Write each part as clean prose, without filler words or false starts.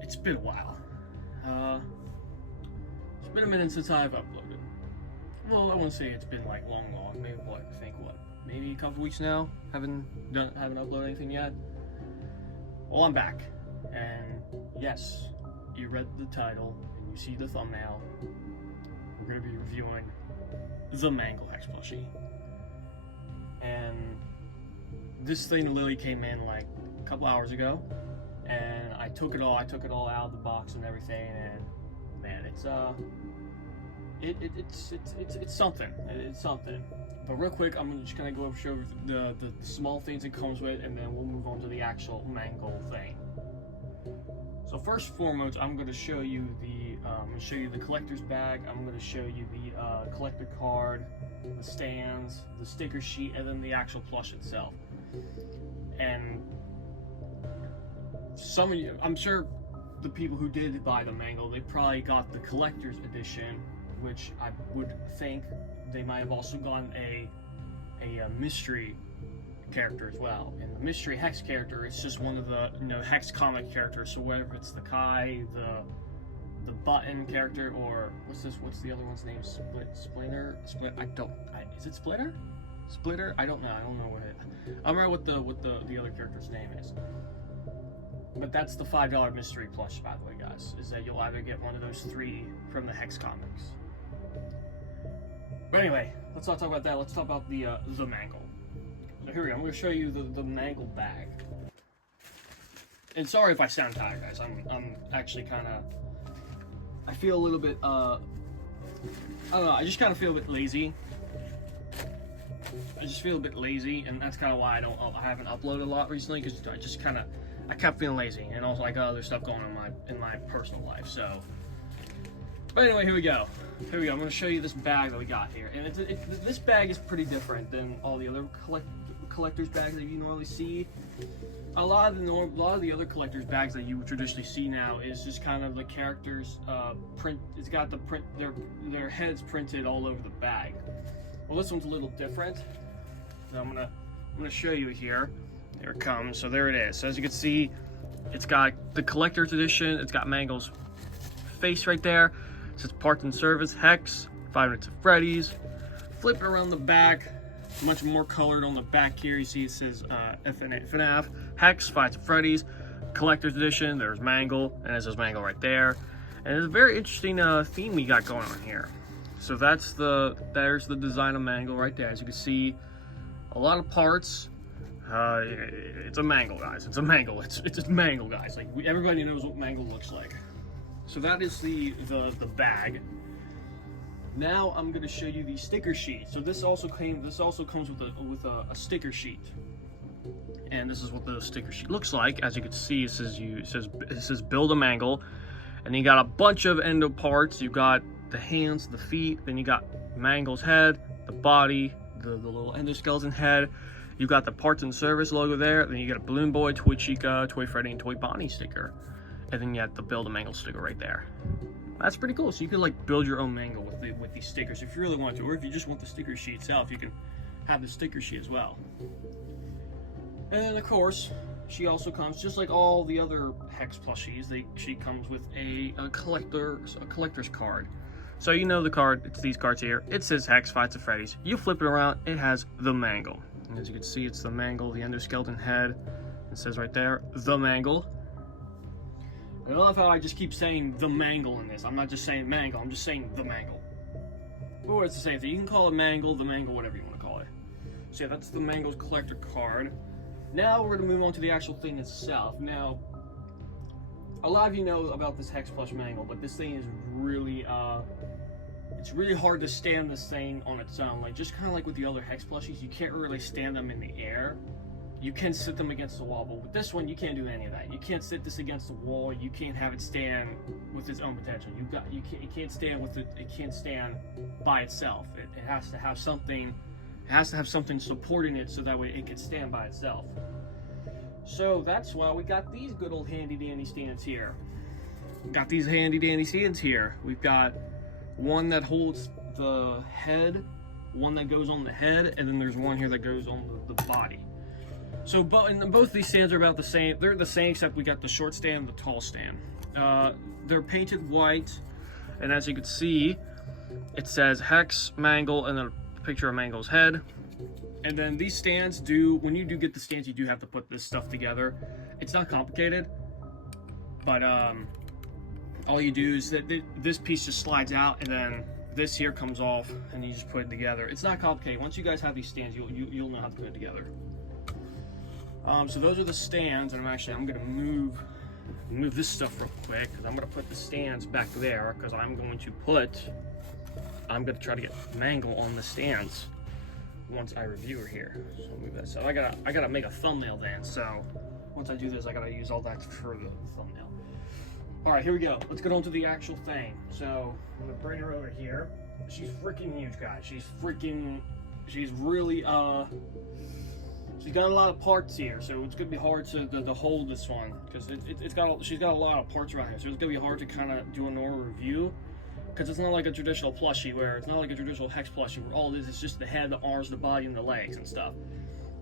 it's been a while. It's been a minute since I've uploaded. Well, I won't say it's been like long. Maybe maybe a couple weeks now. Haven't uploaded anything yet. Well, I'm back, and yes, you read the title and you see the thumbnail. We're gonna be reviewing the Mangle HEX plushie, and this thing literally came in like a couple hours ago, and I took it all out of the box and everything, and man, it's something. It's something. But real quick, I'm just gonna go over the small things it comes with, and then we'll move on to the actual Mangle thing. So first and foremost, I'm going to show you the collector's bag. I'm going to show you the collector card, the stands, the sticker sheet, and then the actual plush itself. And some of you, I'm sure the people who did buy the Mangle, they probably got the collector's edition, which I would think they might have also gotten a mystery character as well. And the mystery hex character is just one of the hex comic characters. So whether it's the Kai, the button character, or what's the other one's name? Is it Splitter? I don't know what it. I don't remember what the other character's name is. But that's the $5 mystery plush, by the way, guys. Is that you'll either get one of those 3 from the hex comics. But anyway, let's not talk about that. Let's talk about the Mangle. So here we go. I'm going to show you the Mangle bag. And sorry if I sound tired, guys. I'm actually kind of. I feel a little bit. I don't know. I just kind of feel a bit lazy. And that's kind of why I haven't uploaded a lot recently, because I kept feeling lazy, and also I got other stuff going on in my personal life. So. But anyway, here we go. I'm going to show you this bag that we got here, and this bag is pretty different than all the other collector's bags that you normally see. A lot of the other collector's bags that you would traditionally see now is just kind of the characters print. It's got their heads printed all over the bag. Well, this one's a little different. So I'm gonna show you here. There it comes. So there it is. So as you can see, it's got the collector's edition. It's got Mangle's face right there. It says parts and service, Hex, 5 Nights at Freddy's. Flip it around the back, much more colored on the back here. You see it says FNaF HEX 5 Nights at Freddy's, collector's edition. There's Mangle, and it says Mangle right there. And it's a very interesting theme we got going on here. So there's the design of Mangle right there. As you can see, a lot of parts. It's a Mangle, guys. It's a Mangle. It's a Mangle, guys. Like everybody knows what Mangle looks like. So that is the bag. Now I'm going to show you the sticker sheet. So this also comes with a sticker sheet, and this is what the sticker sheet looks like. As you can see, it says build a Mangle, and you got a bunch of endo parts. You got the hands, the feet, then you got Mangle's head, the body, the little endoskeleton head. You got the parts and service logo there. Then you got a Balloon Boy, Toy Chica, Toy Freddy, and Toy Bonnie sticker. And then you have the build a Mangle sticker right there. That's pretty cool. So you could like build your own Mangle with these stickers if you really want to, or if you just want the sticker sheet itself, you can have the sticker sheet as well. And then of course, she also comes, just like all the other Hex plushies, she comes with a collector's card. So you know the card, it's these cards here. It says Hex 5 Nights at Freddy's. You flip it around, it has the Mangle. And as you can see, it's the Mangle, the endoskeleton head. It says right there, the Mangle. I love how I just keep saying the Mangle in this. I'm not just saying Mangle, I'm just saying the Mangle. Or it's the same thing. You can call it Mangle, the Mangle, whatever you want to call it. So yeah, that's the Mangle's collector card. Now we're going to move on to the actual thing itself. Now, a lot of you know about this Hex Plush Mangle, but this thing is really, it's really hard to stand this thing on its own. Like, just kind of like with the other Hex plushies, you can't really stand them in the air. You can sit them against the wall, but with this one, you can't do any of that. You can't sit this against the wall. You can't have it stand with its own potential. It can't stand with it. It can't stand by itself. It has to have something. It has to have something supporting it so that way it can stand by itself. So that's why we got these good old handy dandy stands here. We've got these handy dandy stands here. We've got one that holds the head, one that goes on the head, and then there's one here that goes on the body. So both these stands are about the same. They're the same except we got the short stand and the tall stand. They're painted white, and as you can see, it says Hex Mangle and then a picture of Mangle's head. And then these stands when you do get the stands, you do have to put this stuff together. It's not complicated, but all you do is that this piece just slides out, and then this here comes off, and you just put it together. It's not complicated. Once you guys have these stands, you'll know how to put it together. So those are the stands, and I'm gonna move this stuff real quick, because I'm gonna put the stands back there, because I'm gonna try to get Mangle on the stands once I review her here. So I'll move that. So I gotta make a thumbnail then. So once I do this, I gotta use all that for the thumbnail. All right, here we go. Let's get on to the actual thing. So I'm gonna bring her over here. She's freaking huge, guys. She's really she's got a lot of parts here, so it's gonna be hard to hold this one, because she's got a lot of parts around here, so it's gonna be hard to kind of do a normal review, because it's not like a traditional plushie, where it's not like a traditional Hex plushie where all it is just the head, the arms, the body, and the legs and stuff.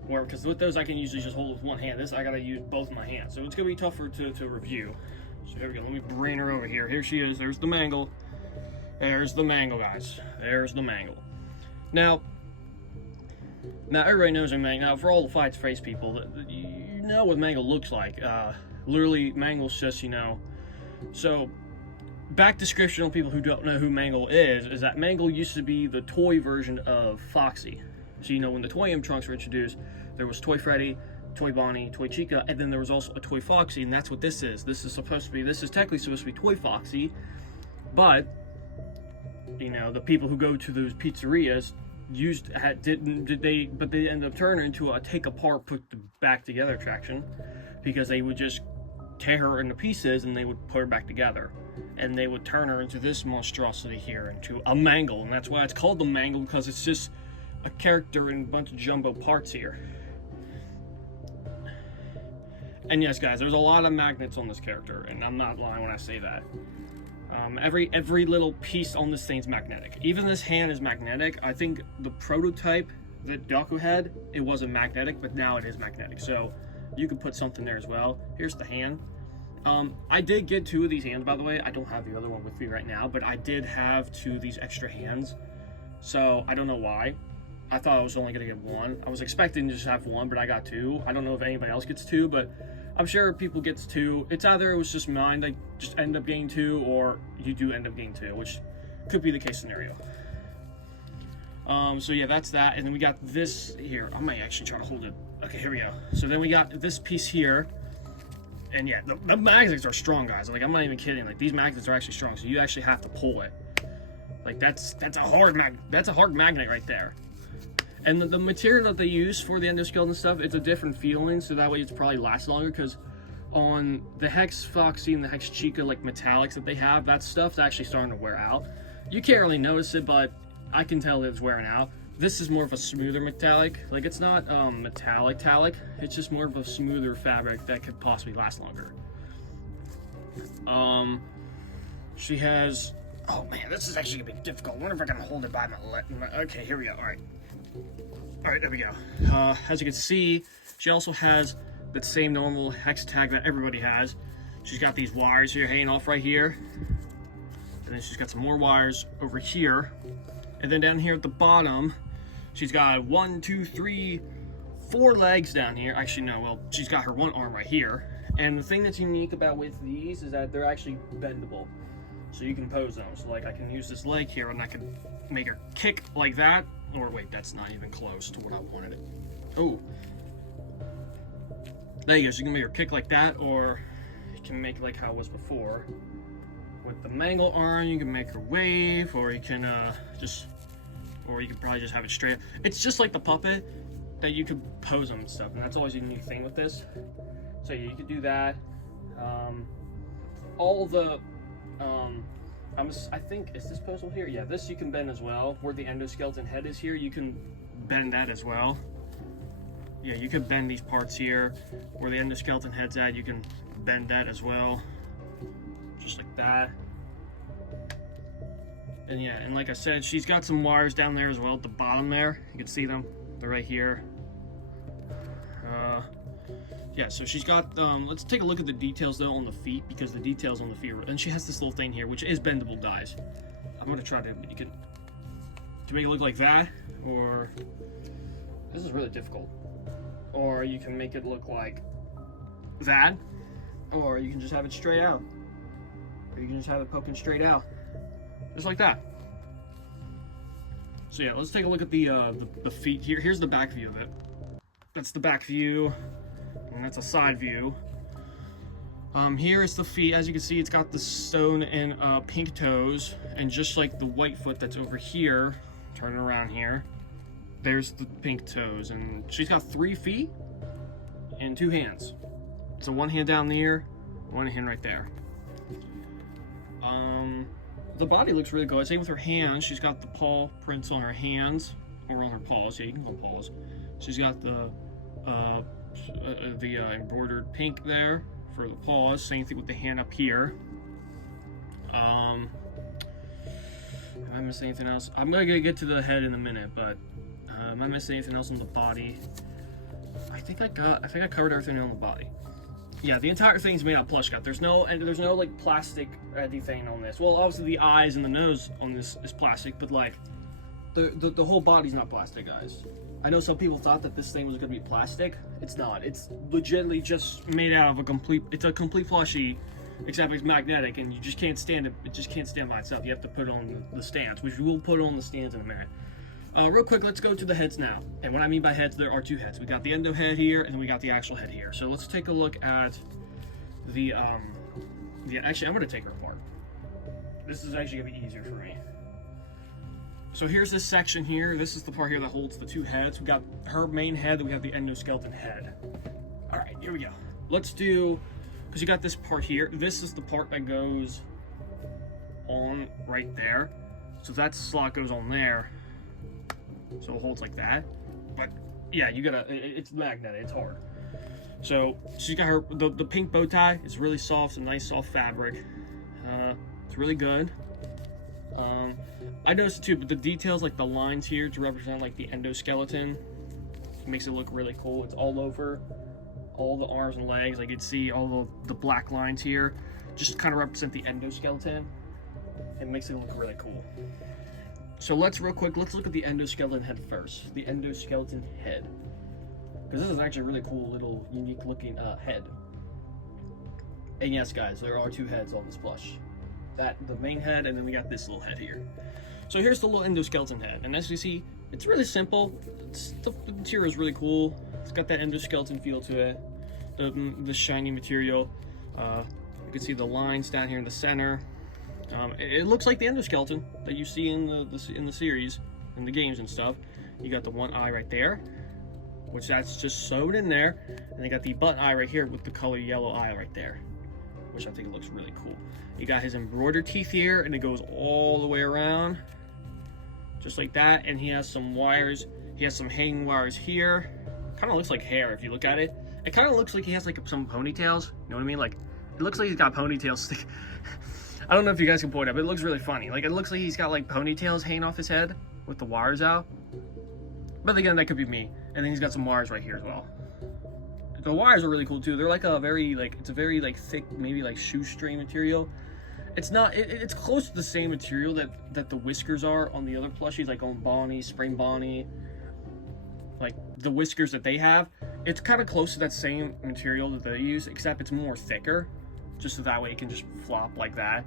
Where, because with those I can usually just hold with one hand. This I gotta use both my hands, so it's gonna be tougher to review. So here we go. Let me bring her over here. Here she is. There's the Mangle. There's the Mangle, guys. There's the Mangle. Now everybody knows Mangle. Now, for all the Fights Face people, you know what Mangle looks like. Literally, Mangle's just, So, back description on people who don't know who Mangle is that Mangle used to be the toy version of Foxy. So, when the Toy M Trunks were introduced, there was Toy Freddy, Toy Bonnie, Toy Chica, and then there was also a Toy Foxy, and that's what this is. This is technically supposed to be Toy Foxy, but, the people who go to those pizzerias but they ended up turning into a take apart, put back together attraction, because they would just tear her into pieces and they would put her back together, and they would turn her into this monstrosity here, into a Mangle, and that's why it's called the Mangle, because it's just a character in a bunch of jumbo parts here. And yes, guys, there's a lot of magnets on this character, and I'm not lying when I say that. Every little piece on this thing's magnetic. Even this hand is magnetic. I think the prototype that Daku had, it wasn't magnetic, but now it is magnetic. So you could put something there as well. Here's the hand. I did get 2 of these hands, by the way. I don't have the other one with me right now, but I did have 2 of these extra hands. So I don't know why. I thought I was only gonna get 1. I was expecting to just have 1, but I got 2. I don't know if anybody else gets 2, but I'm sure people gets 2. It's either it was just mine that just end up getting 2, or you do end up getting 2, which could be the case scenario. So yeah, that's that. And then we got this here. I might actually try to hold it. Okay, here we go. So then we got this piece here. And yeah, the magnets are strong, guys. Like, I'm not even kidding. Like, these magnets are actually strong, so you actually have to pull it. Like, that's a hard magnet right there. And the material that they use for the endoskeleton stuff, it's a different feeling, so that way it's probably lasts longer, because on the Hex Foxy and the Hex Chica, like, metallics that they have, that stuff's actually starting to wear out. You can't really notice it, but I can tell it's wearing out. This is more of a smoother metallic. Like, it's not metallic, it's just more of a smoother fabric that could possibly last longer. She has, oh man, this is actually gonna be difficult. I wonder if I can hold it by my leg. Okay, here we go. All right, there we go. As you can see, she also has that same normal hex tag that everybody has. She's got these wires here hanging off right here. And then she's got some more wires over here. And then down here at the bottom, she's got 1, 2, 3, 4 legs down here. Actually, no, well, she's got her 1 arm right here. And the thing that's unique about with these is that they're actually bendable. So you can pose them. So like, I can use this leg here and I can make her kick like that. Or wait, that's not even close to what I wanted it. Oh. There you go, so you can make her kick like that, or you can make it like how it was before. With the Mangle arm, you can make her wave, or you can you could probably just have it straight. It's just like the puppet, that you could pose them and stuff, and that's always a unique thing with this. So yeah, you could do that. All the, I think, is this posable here? Yeah, this you can bend as well. Where the endoskeleton head is here, you can bend that as well. Yeah, you could bend these parts here. Where the endoskeleton head's at, you can bend that as well. Just like that. And yeah, and like I said, she's got some wires down there as well at the bottom there. You can see them. They're right here. Yeah, so she's got, let's take a look at the details though on the feet, because the details on the feet, and she has this little thing here, which is bendable, guys. I'm gonna try to, you can make it look like that, or, this is really difficult. Or you can make it look like that, or you can just have it straight out. Or you can just have it poking straight out. Just like that. So yeah, let's take a look at the feet here. Here's the back view of it. That's the back view. And that's a side view. Here is the feet. As you can see, it's got the stone and pink toes, and just like the white foot that's over here, turn around here, there's the pink toes, and she's got 3 feet and 2 hands. So 1 hand down there, 1 hand right there. The body looks really good. Same with her hands. She's got the paw prints on her hands, or on her paws. Yeah, you can go paws. She's got the embroidered pink there for the paws. Same thing with the hand up here. Am I missing anything else? I'm gonna get to the head in a minute, but am I missing anything else on the body? I think I covered everything on the body. Yeah, the entire thing's made out of plush cut. There's no like plastic anything on this. Well, obviously the eyes and the nose on this is plastic, but like the whole body's not plastic, guys. I know some people thought that this thing was gonna be plastic. It's not. It's legitimately just made out of a complete plushie, except it's magnetic, and you just can't stand it. It just can't stand by itself. You have to put it on the stands, which we'll put on the stands in a minute. Real quick, let's go to the heads now. And what I mean by heads, there are 2 heads. We got the endo head here, and then we got the actual head here. So let's take a look at the actually, I'm gonna take her apart. This is actually gonna be easier for me. So here's this section here. This is the part here that holds the 2 heads. We got her main head, then we have the endoskeleton head. All right, here we go. Let's do, because you got this part here. This is the part that goes on right there. So that slot goes on there. So it holds like that. But yeah, you gotta, it's magnetic, it's hard. So she's got her, the pink bow tie is really soft, some nice soft fabric. It's really good. I noticed it too, but the details, like the lines here to represent like the endoskeleton, makes it look really cool. It's all over all the arms and legs. Like you can see all the black lines here, just kind of represent the endoskeleton. It makes it look really cool. So let's look at the endoskeleton head first. The endoskeleton head. Because this is actually a really cool little unique looking head. And yes guys, there are 2 heads on this plush. The main head, and then we got this little head here. So here's the little endoskeleton head. And as you see, it's really simple. The material is really cool. It's got that endoskeleton feel to it. The shiny material. You can see the lines down here in the center. It looks like the endoskeleton that you see in the series, in the games and stuff. You got the 1 eye right there, which that's just sewed in there, and they got the butt eye right here with the color yellow eye right there, which I think looks really cool. You got his embroidered teeth here, and it goes all the way around, just like that. And he has some wires. He has some hanging wires here. Kind of looks like hair if you look at it. It kind of looks like he has like some ponytails. You know what I mean? Like it looks like he's got ponytails stick. I don't know if you guys can point out, but it looks really funny. Like, it looks like he's got, like, ponytails hanging off his head with the wires out. But again, that could be me. And then he's got some wires right here as well. The wires are really cool, too. They're, like, it's a very, like, thick, maybe, like, shoestring material. It's not, it's close to the same material that the whiskers are on the other plushies, like on Bonnie, Spring Bonnie. Like, the whiskers that they have. It's kind of close to that same material that they use, except it's more thicker. Just so that way it can just flop like that.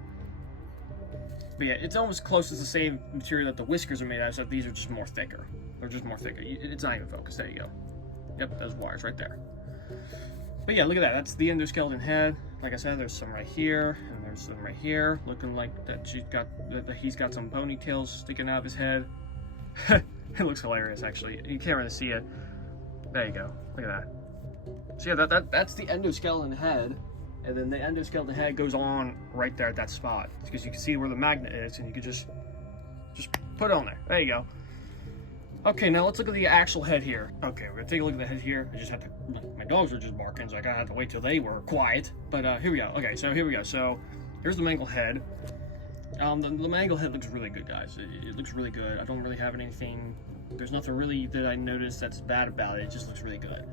But yeah, it's almost close to the same material that the whiskers are made out of, except these are just more thicker. They're just more thicker. It's not even focused. There you go. Yep, those wires right there. But yeah, look at that. That's the endoskeleton head. Like I said, there's some right here, and there's some right here, looking like that he's got some ponytails sticking out of his head. It looks hilarious, actually. You can't really see it. There you go. Look at that. So yeah, that's the endoskeleton head. And then the endoskeleton head goes on right there at that spot, because you can see where the magnet is, and you can just put it on there. There you go. Okay, now let's look at the actual head here. Okay, we're gonna take a look at the head here. I just had to, my dogs are just barking, so I gotta have to wait till they were quiet. But here we go. Okay, so here we go. So here's the mangle head. The mangle head looks really good, guys. It looks really good. I don't really have anything, there's nothing really that I noticed that's bad about it. It just looks really good.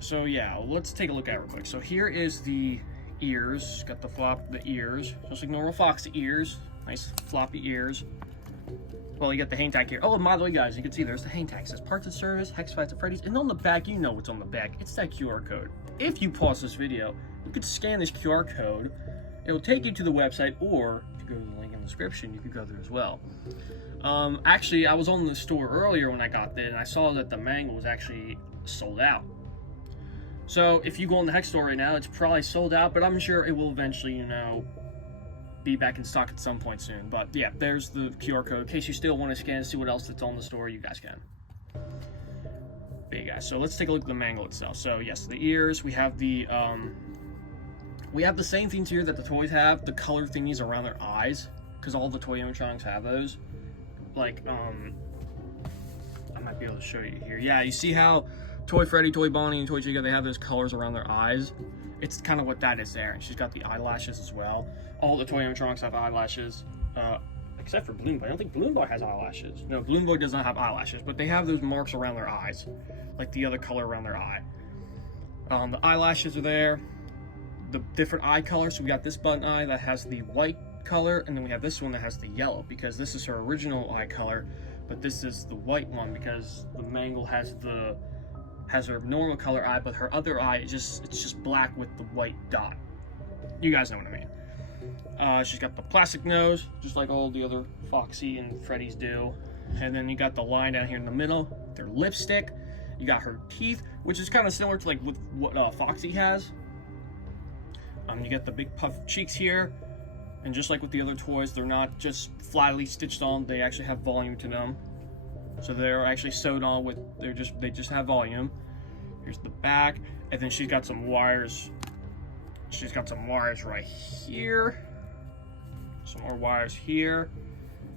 So yeah, let's take a look at it real quick. So here is the ears. Got the ears, just like normal fox ears. Nice floppy ears. Well, you got the hang tag here. Oh, and by the way, guys, you can see there's the hang tag. It says parts of service, Hex Fights at Freddy's, and on the back, you know what's on the back. It's that QR code. If you pause this video, you could scan this QR code. It'll take you to the website, or if you go to the link in the description, you could go there as well. Actually, I was on the store earlier when I got there, and I saw that the Mangle was actually sold out. So if you go in the Hex store right now, it's probably sold out, but I'm sure it will eventually, you know, be back in stock at some point soon. But yeah, there's the QR code. In case you still want to scan and see what else that's on the store, you guys can. But yeah, guys, so let's take a look at the Mangle itself. So yes, the ears, we have the same things here that the toys have, the color thingies around their eyes, because all the toy animatronics have those. Like, I might be able to show you here. Yeah, you see how Toy Freddy, Toy Bonnie, and Toy Chica, they have those colors around their eyes? It's kind of what that is there. And she's got the eyelashes as well. All the toy animatronics have eyelashes, except for Balloon Boy. I don't think Balloon Boy has eyelashes. No, Balloon Boy does not have eyelashes, but they have those marks around their eyes, like the other color around their eye. The eyelashes are there. The different eye colors. So we got this button eye that has the white color, and then we have this one that has the yellow, because this is her original eye color, but this is the white one because the Mangle has her normal color eye, but her other eye it's just black with the white dot. You guys know what I mean. She's got the plastic nose, just like all the other Foxy and Freddy's do. And then you got the line down here in the middle, their lipstick. You got her teeth, which is kind of similar to like with what Foxy has. You got the big puff cheeks here, and just like with the other toys, they're not just flatly stitched on. They actually have volume to them. So they're actually sewed on with, they just have volume. Here's the back, and then she's got some wires. She's got some wires right here, some more wires here,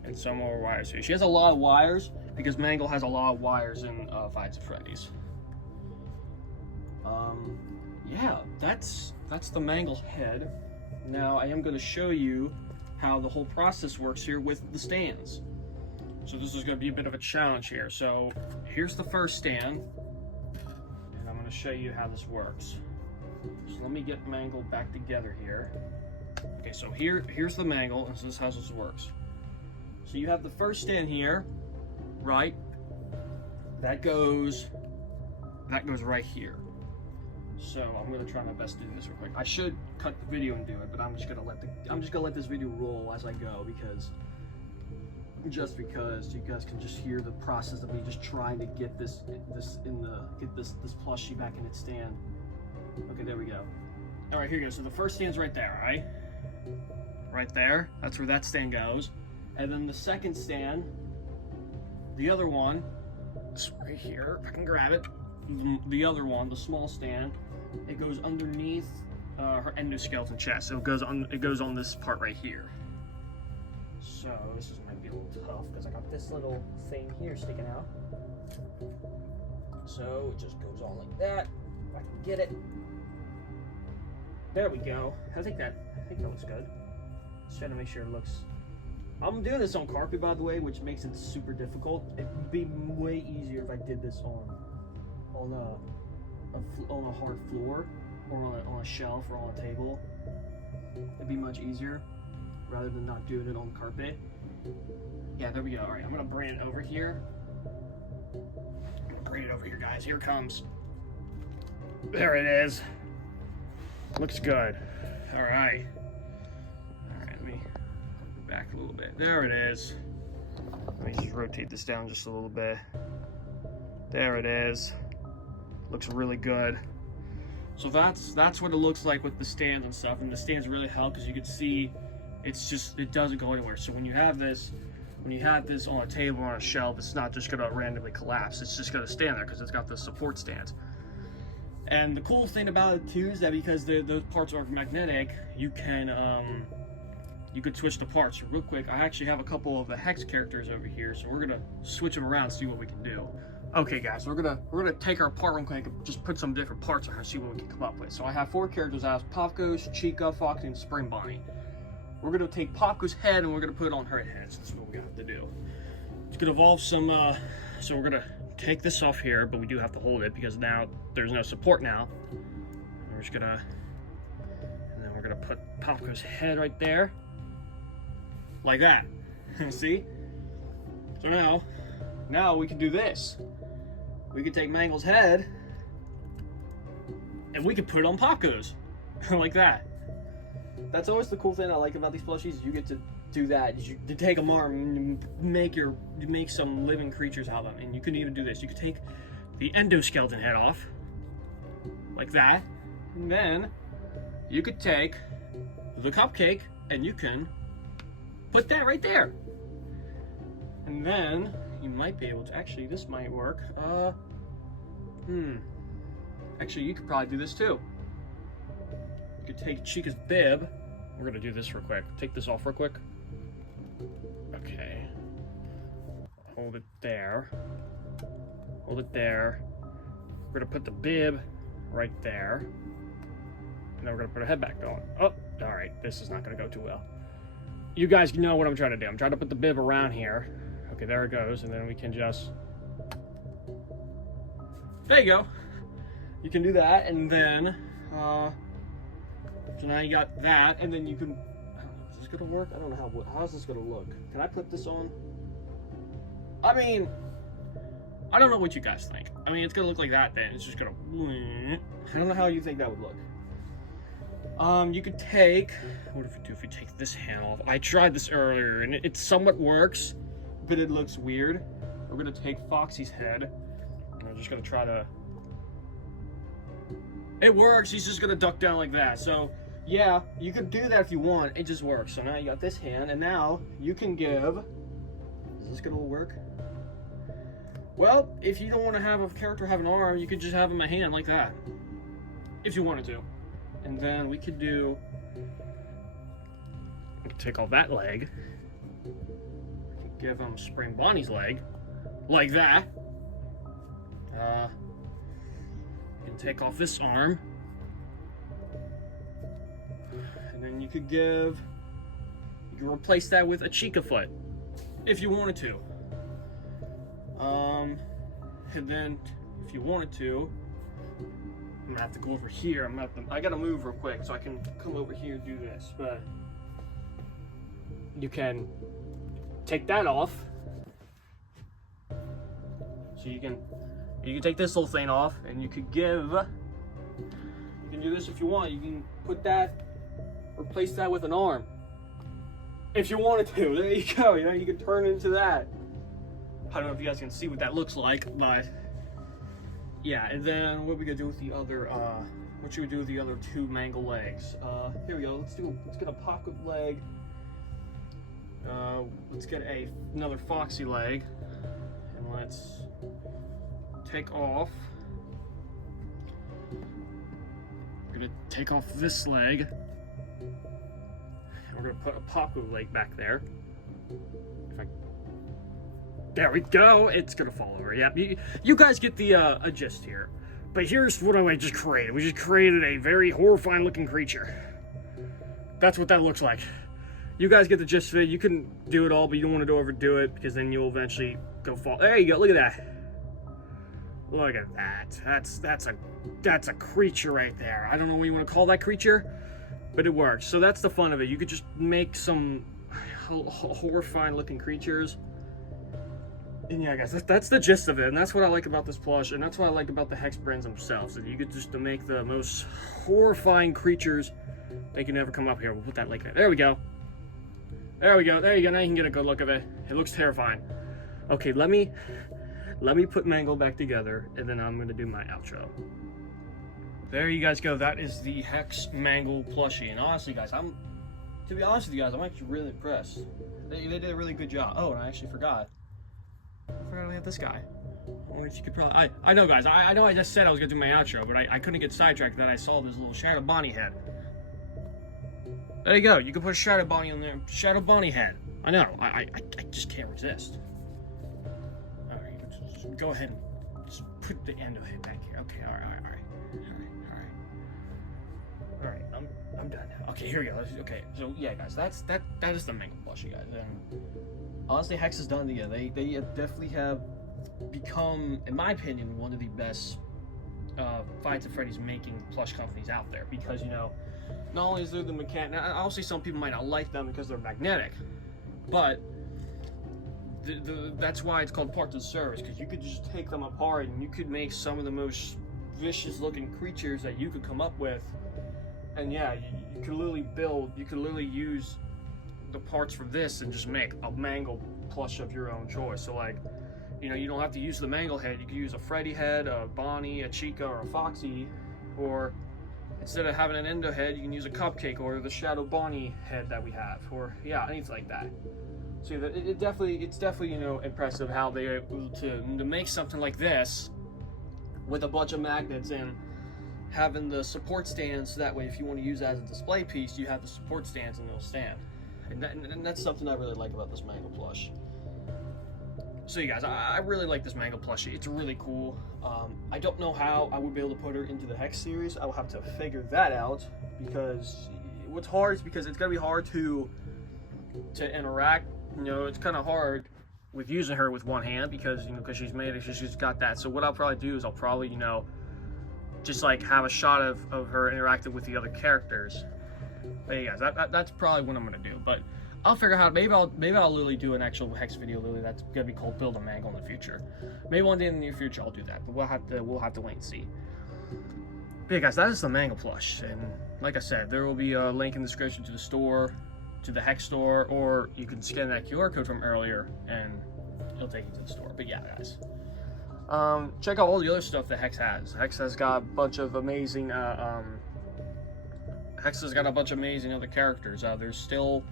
and some more wires here. She has a lot of wires because Mangle has a lot of wires in Fights at Freddy's. Yeah, that's the Mangle's head. Now I am going to show you how the whole process works here with the stands. So this is going to be a bit of a challenge here. So here's the first stand, and I'm going to show you how this works. So let me get Mangle back together here. Okay, so here's the Mangle, and so this is how this works. So you have the first stand here, right? That goes right here. So I'm gonna try my best to do this real quick. I should cut the video and do it, but I'm just gonna let this video roll as I go, because you guys can just hear the process of me just trying to get this plushie back in its stand. Okay, there we go. All right, here you go. So the first stand's right there, all right? Right there. That's where that stand goes. And then the second stand, the other one, it's right here. If I can grab it. The other one, the small stand, it goes underneath her endoskeleton chest. So it goes on this part right here. So this might be a little tough because I got this little thing here sticking out. So it just goes on like that. If I can get it. There we go. I think that looks good. Just trying to make sure it looks. I'm doing this on carpet, by the way, which makes it super difficult. It would be way easier if I did this on a hard floor, or on a shelf, or on a table. It'd be much easier rather than not doing it on carpet. Yeah, there we go. All right, I'm gonna bring it over here. Bring it over here, guys. Here it comes. There it is. Looks good. All right. Let me go back a little bit. There it is. Let me just rotate this down just a little bit. There it is. Looks really good. So that's what it looks like with the stands and stuff, and the stands really help because you can see it doesn't go anywhere. So when you have this on a table or on a shelf, it's not just gonna randomly collapse. It's just gonna stand there because it's got the support stands. And the cool thing about it too is that because those parts are magnetic, you could switch the parts real quick. I actually have a couple of the Hex characters over here, so we're gonna switch them around and see what we can do. Okay, guys, we're gonna take our part real quick and just put some different parts on her and see what we can come up with. So I have 4 characters. I have Pop Ghost, Chica, Foxy, and Spring Bonnie. We're gonna take Pop Ghost's head and we're gonna put it on her head. So that's what we have to do. It's gonna involve some. So we're gonna take this off here, but we do have to hold it because now there's no support now. We're just gonna, and then we're gonna put Popco's head right there, like that. See? So now we can do this. We can take Mangle's head and we can put it on Popco's, like that. That's always the cool thing I like about these plushies. You get to do that. You take a arm and make some living creatures out of them. And you can even do this. You could take the endoskeleton head off, like that. And then you could take the cupcake and you can put that right there. And then you might be able to, actually this might work. Actually you could probably do this too. You could take Chica's bib. We're gonna do this real quick. Take this off real quick. Okay. Hold it there. Hold it there. We're gonna put the bib right there. And then we're gonna put her head back on. Oh, all right. This is not gonna go too well. You guys know what I'm trying to do. I'm trying to put the bib around here. Okay, there it goes. And then we can just... There you go. You can do that, and then... So now you got that, and then you can... I don't know, is this gonna work? I don't know how is this gonna look. Can I put this on? I mean, I don't know what you guys think. I mean, it's gonna look like that then. It's just gonna... I don't know how you think that would look. You could take... What if you take this hand off? I tried this earlier, and it somewhat works, but it looks weird. We're gonna take Foxy's head, and we're just gonna try to... It works. He's just gonna duck down like that. So, yeah, you could do that if you want. It just works. So now you got this hand, and now you can give... Is this gonna work? Well, if you don't want to have a character have an arm, you could just have him a hand like that. If you wanted to. And then we could do... Take off that leg. Give him Spring Bonnie's leg. Like that. You can take off this arm. And then you could replace that with a Chica foot. If you wanted to. And then, if you wanted to, I'm gonna have to go over here. I gotta move real quick so I can come over here and do this. But you can take that off. So you can take this little thing off, and you could give. You can do this if you want. You can put that, replace that with an arm. If you wanted to, there you go. You know, you can turn into that. I don't know if you guys can see what that looks like, but yeah. And then what are we gonna do with the other? What should we do with the other two mangle legs? Here we go. Let's get a pocket leg. Let's get another Foxy leg, and let's take off. We're gonna take off this leg. And we're gonna put a Papu leg back there. There we go. It's gonna fall over. Yep. You guys get the gist here. But here's what I just created. We just created a very horrifying looking creature. That's what that looks like. You guys get the gist of it. You can do it all, but you don't want to overdo it because then you'll eventually go fall. There you go. Look at that. Look at that. That's a creature right there. I don't know what you want to call that creature, but it works. So that's the fun of it. You could just make some horrifying looking creatures. And yeah, guys, that's the gist of it. And that's what I like about this plush. And that's what I like about the Hex brands themselves. That you get just to make the most horrifying creatures that can ever come up here. We'll put that like that. There we go. There we go. There you go. Now you can get a good look of it. It looks terrifying. Okay, let me put Mangle back together, and then I'm gonna do my outro. There you guys go. That is the Hex Mangle plushie. And honestly, guys, to be honest with you guys, I'm actually really impressed. They did a really good job. Oh, and I actually forgot. We have this guy. I wonder if you could probably... I know, guys. I know I just said I was going to do my outro, but I couldn't get sidetracked that I saw this little Shadow Bonnie head. There you go. You can put a Shadow Bonnie on there. Shadow Bonnie head. I know. I just can't resist. Alright, just go ahead and just put the endo head back here. Okay, alright. Alright, I'm done now. Okay, here we go. Okay, so yeah, guys, that is the Mangle plushie, guys. And honestly, Hex has done it again. They definitely have become, in my opinion, one of the best Five Nights at Freddy's making plush companies out there, because, you know, not only is there the mechanic, now obviously some people might not like them because they're magnetic, but that's why it's called parts of service, because you could just take them apart and you could make some of the most vicious looking creatures that you could come up with. And yeah, you could literally build, you could literally use the parts for this and just make a Mangle plush of your own choice. So like, you know, you don't have to use the Mangle head, you could use a Freddy head, a Bonnie, a Chica, or a Foxy, or instead of having an Endo head, you can use a Cupcake or the Shadow Bonnie head that we have, or yeah, anything like that. So it's definitely, you know, impressive how they are able to make something like this with a bunch of magnets and having the support stands, so that way if you want to use that as a display piece, you have the support stands and they'll stand. And that's something I really like about this Mangle plush. So you guys, I really like this Mangle plushie. It's really cool. I don't know how I would be able to put her into the Hex series. I will have to figure that out, because what's hard is because it's gonna be hard to interact. You know, it's kind of hard with using her with one hand, because, you know, because she's got that. So what I'll probably do is I'll probably, you know, just like have a shot of her interacting with the other characters. But yeah, guys, that's probably what I'm gonna do. But I'll figure out, maybe I'll literally do an actual Hex video, literally, that's gonna be called Build a Mangle in the future. Maybe one day in the near future I'll do that, but we'll have to wait and see. But yeah, guys, that is the Mangle plush, and like I said, there will be a link in the description to the store, to the Hex store, or you can scan that QR code from earlier and it'll take you to the store. But yeah, guys, check out all the other stuff that Hex has. Hex has got a bunch of amazing Hex has got a bunch of amazing other characters. There's still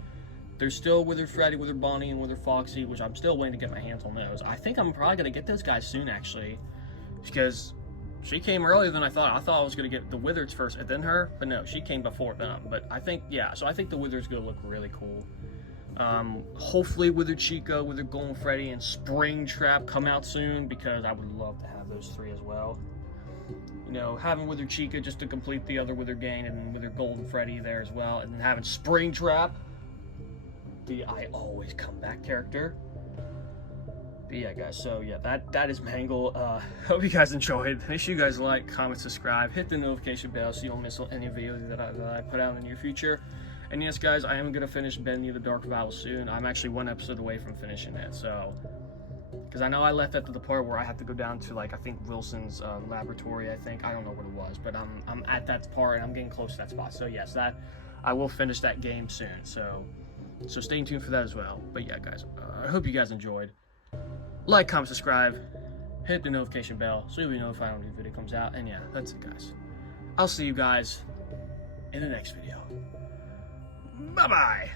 Wither Freddy, Wither Bonnie, and Wither Foxy, which I'm still waiting to get my hands on those. I think I'm probably gonna get those guys soon, actually, because she came earlier than I thought. I thought I was gonna get the Withers first and then her, but no, she came before them. But I think, yeah, so I think the Wither's gonna look really cool. Hopefully Wither Chica, Wither Golden Freddy, and Springtrap come out soon, because I would love to have those three as well. You know, having Wither Chica just to complete the other Wither gang, and Wither Golden Freddy there as well, and then having Springtrap, the I always come back character. But yeah, guys, so yeah, that is Mangle. Hope you guys enjoyed. Make sure you guys like, comment, subscribe, hit the notification bell so you don't miss any videos that I put out in the near future. And yes, guys, I am gonna finish Bending the Dark Vow soon. I'm actually one episode away from finishing it, so, because I know I left after the part where I have to go down to, like, I think Wilson's laboratory. I don't know what it was, but I'm at that part and I'm getting close to that spot. So yes, that I will finish that game soon. So stay tuned for that as well. But yeah, guys, I hope you guys enjoyed. Like, comment, subscribe, hit the notification bell so you'll be notified when a new video comes out. And yeah, that's it, guys. I'll see you guys in the next video. Bye-bye.